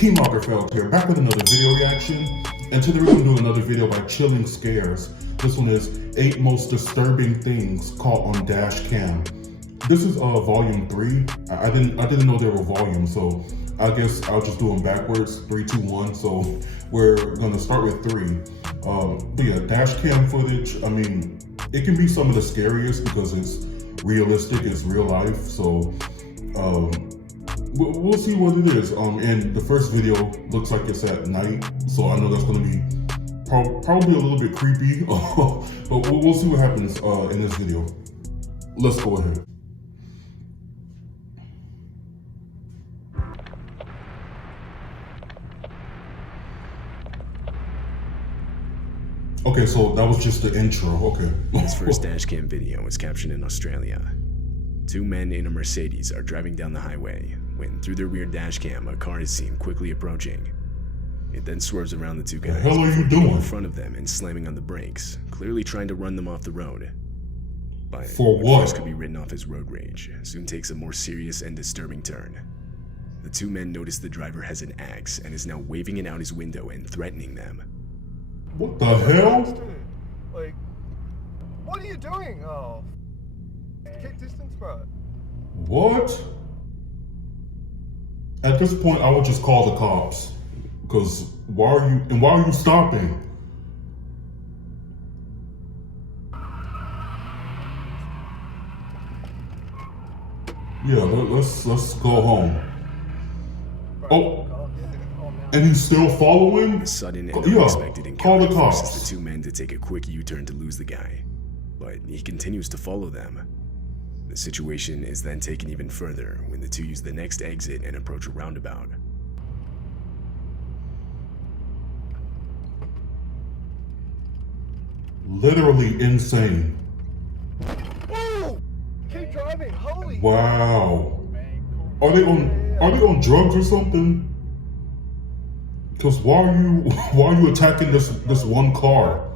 King Lagerfeld here, back with another video reaction. And today we're going to do another video by Chilling Scares. This one is 8 Most Disturbing Things Caught on Dashcam. This is volume 3. I didn't know there were volumes, so I guess I'll just do them backwards. 3, 2, 1. So we're going to start with 3. But yeah, Dashcam footage, I mean, it can be some of the scariest because it's realistic, it's real life. So we'll see what it is. And the first video looks like it's at night, so I know that's going to be probably a little bit creepy. But we'll see what happens in this video. Let's go ahead. Okay, so that was just the intro. Okay. This first dashcam video was captured in Australia. 2 men in a Mercedes are driving down the highway when, through their rear dashcam, a car is seen quickly approaching. It then swerves around the 2 guys. What the hell are you doing? In front of them and slamming on the brakes, clearly trying to run them off the road. But for what? First could be written off as road rage soon takes a more serious and disturbing turn. The 2 men notice the driver has an axe and is now waving it out his window and threatening them. What the hell? Like, what are you doing? Oh, keep distance, bro. What? At this point, I would just call the cops. Because why are you stopping? Yeah, let's go home. Oh. And he's still following? The sudden and unexpected encounter forces the 2 men to take a quick U-turn to lose the guy, but he continues to follow them. The situation is then taken even further when the 2 use the next exit and approach a roundabout. Literally insane. Whoa! Keep driving, holy! Wow. Are they on drugs or something? Because why are you attacking this one car?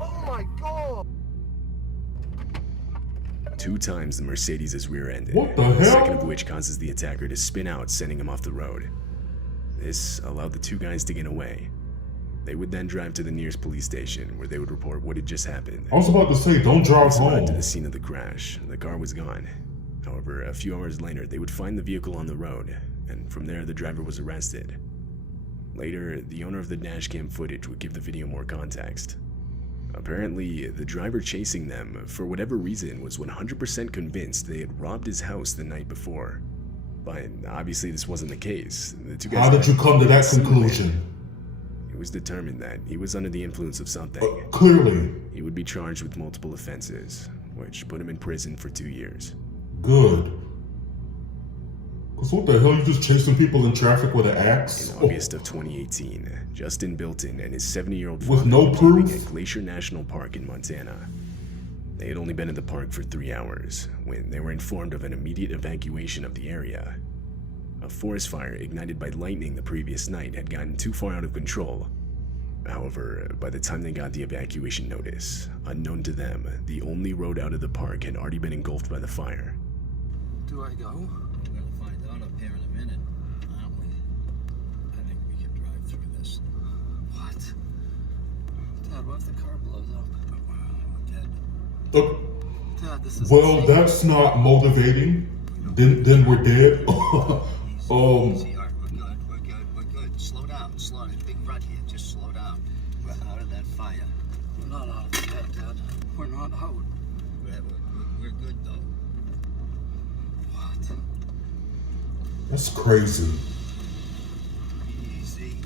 Oh my god! 2 times the Mercedes is rear-ended. What the hell? The second of which causes the attacker to spin out, sending him off the road. This allowed the 2 guys to get away. They would then drive to the nearest police station, where they would report what had just happened. I was about to say, don't drive home. To the scene of the crash, the car was gone. However, a few hours later, they would find the vehicle on the road, and from there, the driver was arrested. Later, the owner of the dashcam footage would give the video more context. Apparently, the driver chasing them, for whatever reason, was 100% convinced they had robbed his house the night before. But obviously this wasn't the case. The 2 guys. How did you come to that conclusion? It was determined that he was under the influence of something. Clearly. He would be charged with multiple offenses, which put him in prison for 2 years. Good. Because what the hell, you just chasing people in traffic with an axe? In August of 2018, Justin Bilton and his 70-year-old with father no were proof camping at Glacier National Park in Montana. They had only been in the park for 3 hours when they were informed of an immediate evacuation of the area. A forest fire ignited by lightning the previous night had gotten too far out of control. However, by the time they got the evacuation notice, unknown to them, the only road out of the park had already been engulfed by the fire. Do I go? We're gonna find out up here in a minute, aren't we? I think we can drive through this. What? Dad, what if the car blows up? We're dead. Dad, this is well, insane. that's not motivating. Then we're dead. Easy, Art. We're good. Slow down, There's a big rut here. Just slow down. We're out of that fire. We're not out of bed, Dad. We're not out. We're good, though. What? That's crazy. Easy.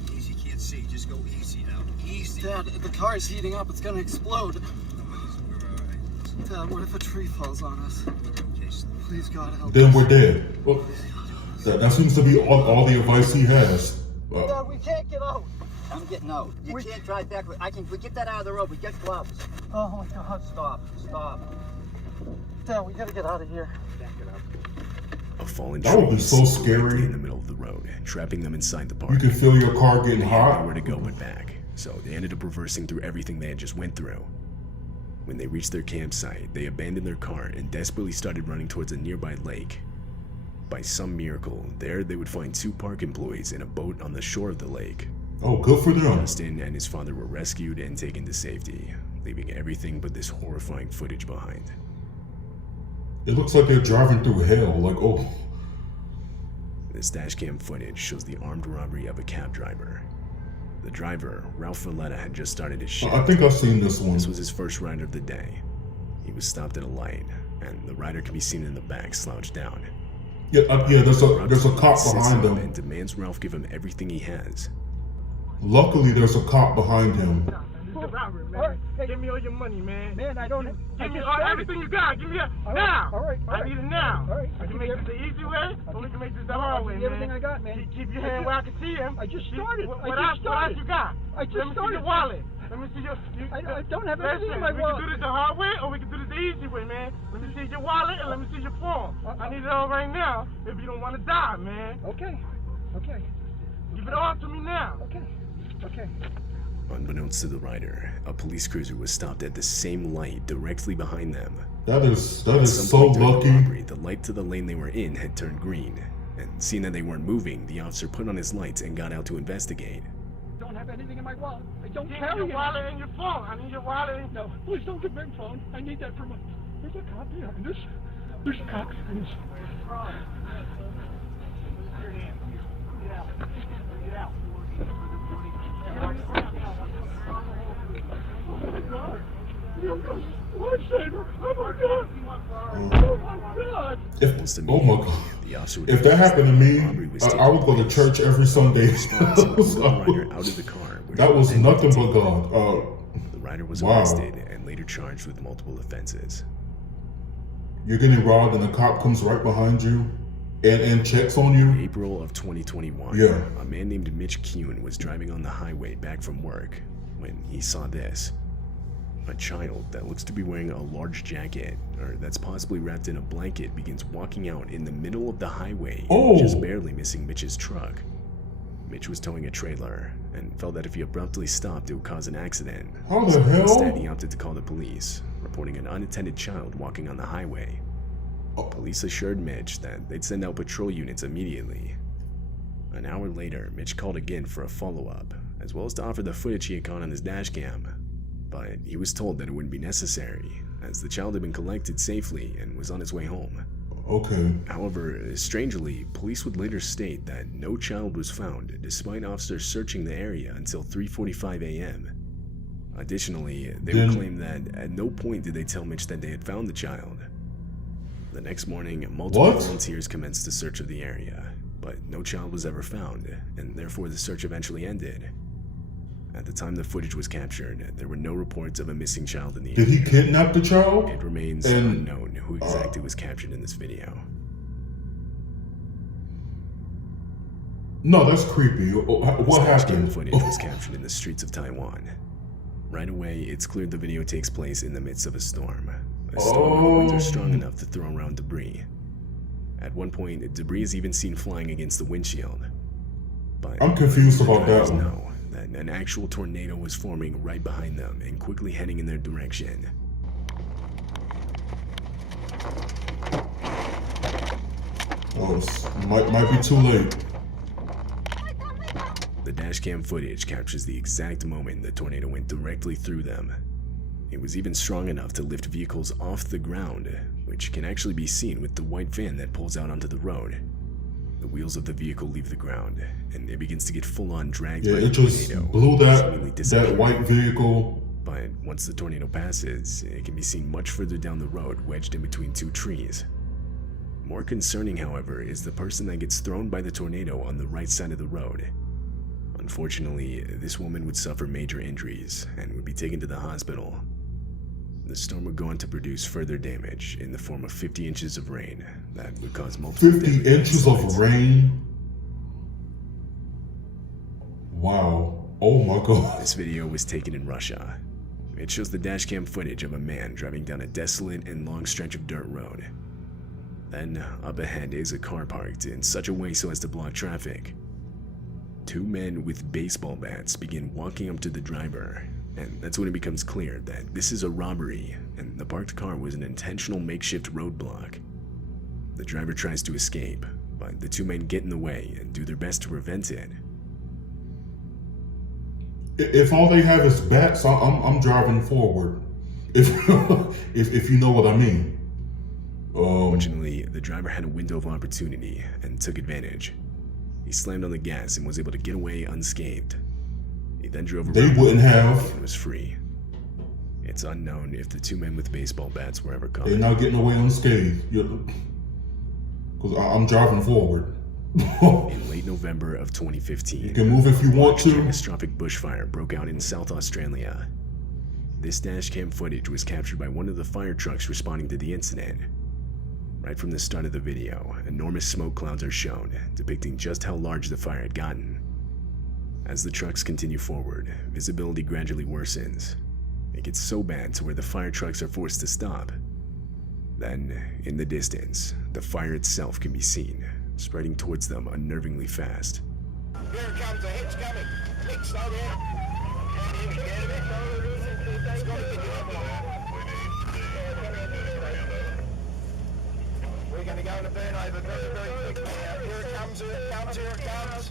Can't see. Just go easy now. Easy. Dad, the car is heating up. It's gonna explode. We're all right. Dad, what if a tree falls on us? We're okay. Please, God, help Then us. we're dead. Well, that seems to be all the advice he has. Dad, we can't get out. I'm getting out. You can't drive back. We get that out of the road. We get gloves. Oh my God. Stop. Dad, we gotta get out of here. Back it up. A fallen That would tree be so scary. in the middle of the road, trapping them inside the park. You can feel your car getting They had hot. nowhere to go but back, so they ended up reversing through everything they had just went through. When they reached their campsite, they abandoned their car and desperately started running towards a nearby lake. By some miracle, there they would find 2 park employees in a boat on the shore of the lake. Oh, good for them. Justin and his father were rescued and taken to safety, leaving everything but this horrifying footage behind. It looks like they're driving through hell. Like, oh. This dashcam footage shows the armed robbery of a cab driver. The driver, Ralph Valletta, had just started his shift. I think I've seen this one. This was his first ride of the day. He was stopped at a light, and the rider can be seen in the back, slouched down. Yeah, there's a cop behind him. And demands Ralph give him everything he has. Luckily, there's a cop behind him. Robbery, man. Hey, give me all your money, man. Man, I don't. Give me everything you got. Give me it now. All right. I need it now. All right. I can make this the easy way, or we can make this the hard way, man. Everything I got, man. Keep your hand where I can see him. I just started. What else you got? I just Let me see started. your wallet. Let me see your. I don't have anything in my We wallet. can do this the hard way, or we can do this the easy way, man. Let me see your wallet and let me see your phone. I need it all right now. If you don't want to die, man. Okay. Give it all to me now. Okay. Unbeknownst to the rider, a police cruiser was stopped at the same light directly behind them. That is At some so point during the lucky. robbery, the light to the lane they were in had turned green, and seeing that they weren't moving, the officer put on his lights and got out to investigate. Don't have anything in my wallet. I don't Give me carry your it. wallet and your phone. I need your wallet. No, please don't give me my phone. I need that for my. There's a cop behind us. There's a cop behind us. Lifesaver! Oh my god! Oh my god! Almost Oh immediately, my god. the officer would If that happened to me, robbery was I would go to taking church every Sunday. place. The rider out of the car. where That he was then nothing taken. but God. The rider was Wow. arrested and later charged with multiple offenses. You're getting robbed and the cop comes right behind you and checks on In you. April of 2021, Yeah. a man named Mitch Kuhn was driving on the highway back from work when he saw this. A child that looks to be wearing a large jacket, or that's possibly wrapped in a blanket, begins walking out in the middle of the highway, Oh. just barely missing Mitch's truck. Mitch was towing a trailer and felt that if he abruptly stopped, it would cause an accident. How the So hell? instead, he opted to call the police, reporting an unattended child walking on the highway. Police assured Mitch that they'd send out patrol units immediately. An hour later, Mitch called again for a follow-up, as well as to offer the footage he had caught on his dashcam. But he was told that it wouldn't be necessary, as the child had been collected safely and was on its way home. Okay. However, strangely, police would later state that no child was found, despite officers searching the area until 3:45 a.m. Additionally, they would claim that at no point did they tell Mitch that they had found the child. The next morning, multiple What? volunteers commenced a search of the area, but no child was ever found, and therefore the search eventually ended. At the time the footage was captured, there were no reports of a missing child in the Did area. he kidnap the child? It remains And- unknown who exactly was captured in this video. No, that's creepy. What This happened? footage was captured in the streets of Taiwan. Right away, it's clear the video takes place in the midst of a storm. A storm with winds are strong enough to throw around debris. At one point, debris is even seen flying against the windshield. But I'm confused about that drivers one. know that an actual tornado was forming right behind them and quickly heading in their direction. Oh, might be too late. The dashcam footage captures the exact moment the tornado went directly through them. It was even strong enough to lift vehicles off the ground, which can actually be seen with the white van that pulls out onto the road. The wheels of the vehicle leave the ground, and it begins to get full-on dragged Yeah, by it the just tornado, blew seemingly that disappearing. white vehicle. But once the tornado passes, it can be seen much further down the road, wedged in between two trees. More concerning, however, is the person that gets thrown by the tornado on the right side of the road. Unfortunately, this woman would suffer major injuries and would be taken to the hospital. The storm would go on to produce further damage in the form of 50 inches of rain that would cause multiple 50 deadly inches landslides. of rain. Wow. Oh my god. This video was taken in Russia. It shows the dashcam footage of a man driving down a desolate and long stretch of dirt road. Then, up ahead is a car parked in such a way so as to block traffic. Two men with baseball bats begin walking up to the driver, and that's when it becomes clear that this is a robbery, and the parked car was an intentional makeshift roadblock. The driver tries to escape, but the two men get in the way and do their best to prevent it. If all they have is bats, I'm driving forward. If if you know what I mean. Fortunately, the driver had a window of opportunity and took advantage. He slammed on the gas and was able to get away unscathed. He then drove around. They wouldn't have. And was free. It's unknown if the two men with baseball bats were ever caught. They're not getting away unscathed. Because I'm driving forward. In late November of 2015, you can move if you want to. A catastrophic bushfire broke out in South Australia. This dashcam footage was captured by one of the fire trucks responding to the incident. Right from the start of the video, enormous smoke clouds are shown, depicting just how large the fire had gotten. As the trucks continue forward, visibility gradually worsens. It gets so bad to where the fire trucks are forced to stop. Then, in the distance, the fire itself can be seen, spreading towards them unnervingly fast. Here it comes, the hitch coming. Nick, slow down. Can't even get it. We're going to go in a burnover very, very quickly. Here it comes, here it comes, here it comes.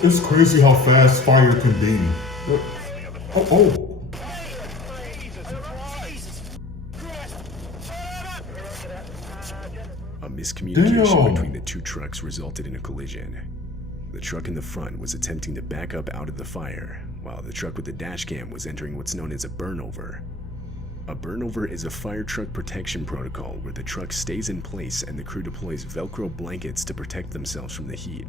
It's crazy how fast fire can be. Oh. A miscommunication Damn. between the two trucks resulted in a collision. The truck in the front was attempting to back up out of the fire, while the truck with the dashcam was entering what's known as a burnover. A burnover is a fire truck protection protocol where the truck stays in place and the crew deploys Velcro blankets to protect themselves from the heat.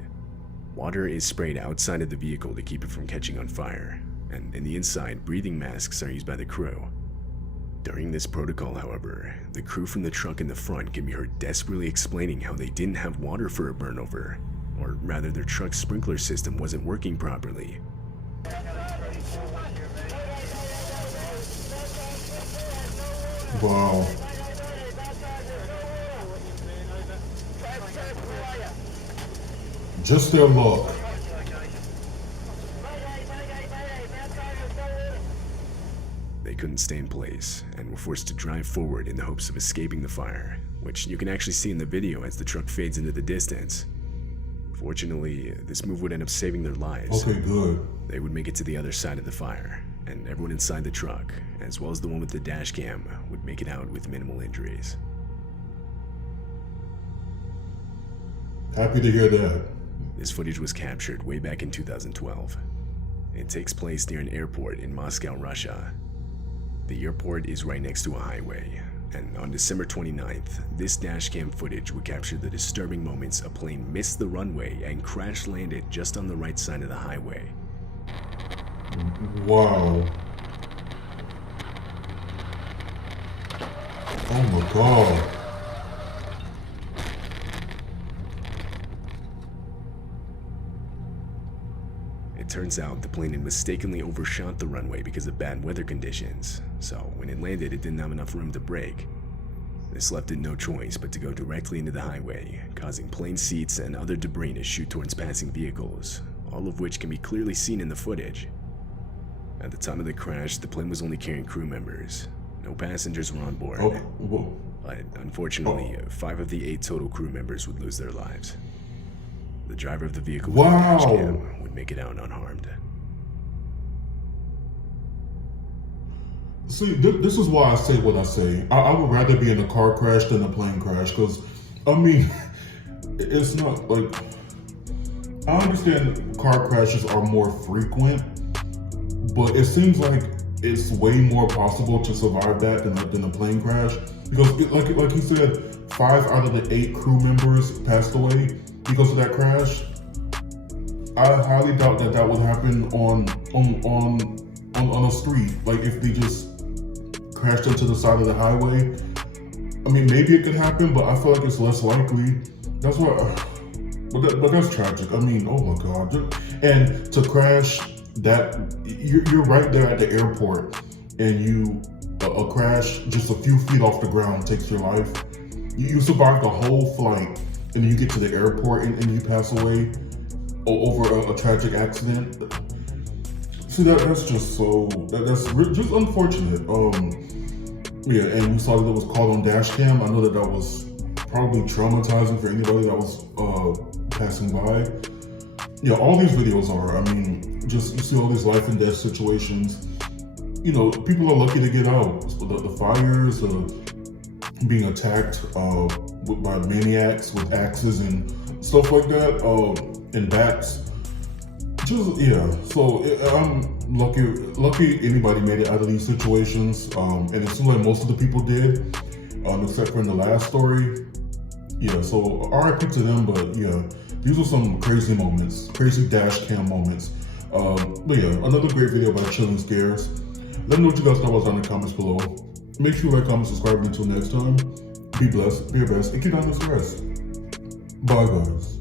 Water is sprayed outside of the vehicle to keep it from catching on fire, and in the inside, breathing masks are used by the crew. During this protocol, however, the crew from the truck in the front can be heard desperately explaining how they didn't have water for a burnover, or rather their truck's sprinkler system wasn't working properly. Wow. Just their luck. They couldn't stay in place and were forced to drive forward in the hopes of escaping the fire, which you can actually see in the video as the truck fades into the distance. Fortunately, this move would end up saving their lives. Okay, good. They would make it to the other side of the fire, and everyone inside the truck, as well as the one with the dash cam, would make it out with minimal injuries. Happy to hear that. This footage was captured way back in 2012. It takes place near an airport in Moscow, Russia. The airport is right next to a highway, and on December 29th, this dashcam footage would capture the disturbing moments a plane missed the runway and crash-landed just on the right side of the highway. Wow. Oh my God. It turns out the plane had mistakenly overshot the runway because of bad weather conditions, so when it landed it didn't have enough room to brake. This left it no choice but to go directly into the highway, causing plane seats and other debris to shoot towards passing vehicles, all of which can be clearly seen in the footage. At the time of the crash, the plane was only carrying crew members. No passengers were on board. But unfortunately, 5 of the 8 total crew members would lose their lives. The driver of the vehicle with the dash cam would make it out unharmed. See, this is why I say what I say. I would rather be in a car crash than a plane crash, because, I mean, it's not like... I understand car crashes are more frequent, but it seems like it's way more possible to survive that than a plane crash. Because, like you said, 5 out of the 8 crew members passed away because of that crash. I highly doubt that would happen on a street. Like if they just crashed into the side of the highway. I mean, maybe it could happen, but I feel like it's less likely. That's why. But that's tragic. I mean, oh my God. And to crash that, you're right there at the airport, and a crash just a few feet off the ground takes your life. You survive the whole flight, and then you get to the airport and you pass away. over a tragic accident. See, that's just just unfortunate. Yeah, and we saw that it was caught on Dashcam. I know that was probably traumatizing for anybody that was passing by. Yeah, all these videos are. I mean, just you see all these life and death situations. You know, people are lucky to get out. The fires, being attacked by maniacs with axes and stuff like that, and bats. Just yeah. So I'm lucky anybody made it out of these situations, and it seems like most of the people did, except for in the last story. Yeah. So RIP to them, but yeah, these were some crazy moments, crazy dash cam moments. But yeah, another great video by Chilling Scares. Let me know what you guys thought about in the comments below. Make sure you like, comment, subscribe, and until next time, be blessed, be your best, and keep down the stress. Bye, guys.